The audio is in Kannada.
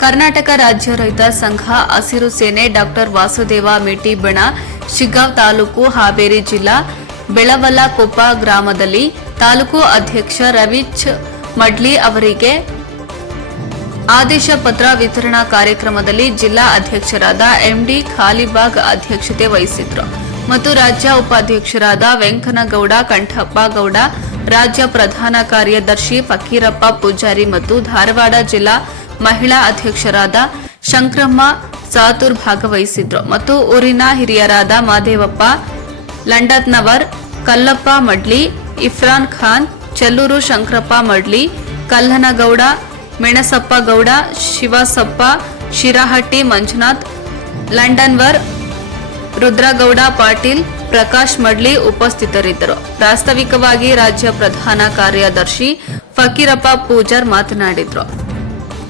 ಕರ್ನಾಟಕ ರಾಜ್ಯ ರೈತ ಸಂಘ ಹಸಿರು ಸೇನೆ ಡಾಕ್ಟರ್ ವಾಸುದೇವ ಮೇಟಿಬಣ ಶಿಗ್ಗಾಂವ್ ತಾಲೂಕು ಹಾವೇರಿ ಜಿಲ್ಲಾ ಬೆಳವಲ ಕೊಪ್ಪ ಗ್ರಾಮದಲ್ಲಿ ತಾಲೂಕು ಅಧ್ಯಕ್ಷ ರವಿಚ್ ಮಡ್ಲಿ ಅವರಿಗೆ ಆದೇಶ ಪತ್ರ ವಿತರಣಾ ಕಾರ್ಯಕ್ರಮದಲ್ಲಿ ಜಿಲ್ಲಾ ಅಧ್ಯಕ್ಷರಾದ ಎಂಡಿ ಖಾಲಿಬಾಗ್ ಅಧ್ಯಕ್ಷತೆ ವಹಿಸಿದ್ರು ಮತ್ತು ರಾಜ್ಯ ಉಪಾಧ್ಯಕ್ಷರಾದ ವೆಂಕನಗೌಡ, ಕಂಠಪ್ಪ ಗೌಡ, ರಾಜ್ಯ ಪ್ರಧಾನ ಕಾರ್ಯದರ್ಶಿ ಫಕೀರಪ್ಪ ಪೂಜಾರಿ ಮತ್ತು ಧಾರವಾಡ ಜಿಲ್ಲಾ ಮಹಿಳಾ ಅಧ್ಯಕ್ಷರಾದ ಶಂಕ್ರಮ್ಮ ಸಾತೂರ್ ಭಾಗವಹಿಸಿದ್ರು. ಮತ್ತು ಊರಿನ ಹಿರಿಯರಾದ ಮಾದೇವಪ್ಪ ಲಂಡತ್ನವರ್ ಕಲ್ಲಪ್ಪ ಮಡ್ಲಿ, ಇಫ್ರಾನ್ ಖಾನ್, ಚೆಲ್ಲೂರು ಶಂಕರಪ್ಪ ಮಡ್ಲಿ, ಕಲ್ಲನಗೌಡ, ಮೆಣಸಪ್ಪ ಗೌಡ, ಶಿವಸಪ್ಪ, ಶಿರಹಟ್ಟಿ ಮಂಜುನಾಥ್, ಲಂಡನ್ವರ್, ರುದ್ರಗೌಡ ಪಾಟೀಲ್, ಪ್ರಕಾಶ್ ಮಡ್ಲಿ ಉಪಸ್ಥಿತರಿದ್ದರು. ಪ್ರಾಸ್ತಾವಿಕವಾಗಿ ರಾಜ್ಯ ಪ್ರಧಾನ ಕಾರ್ಯದರ್ಶಿ ಫಕೀರಪ್ಪ ಪೂಜಾರ್ ಮಾತನಾಡಿದರು.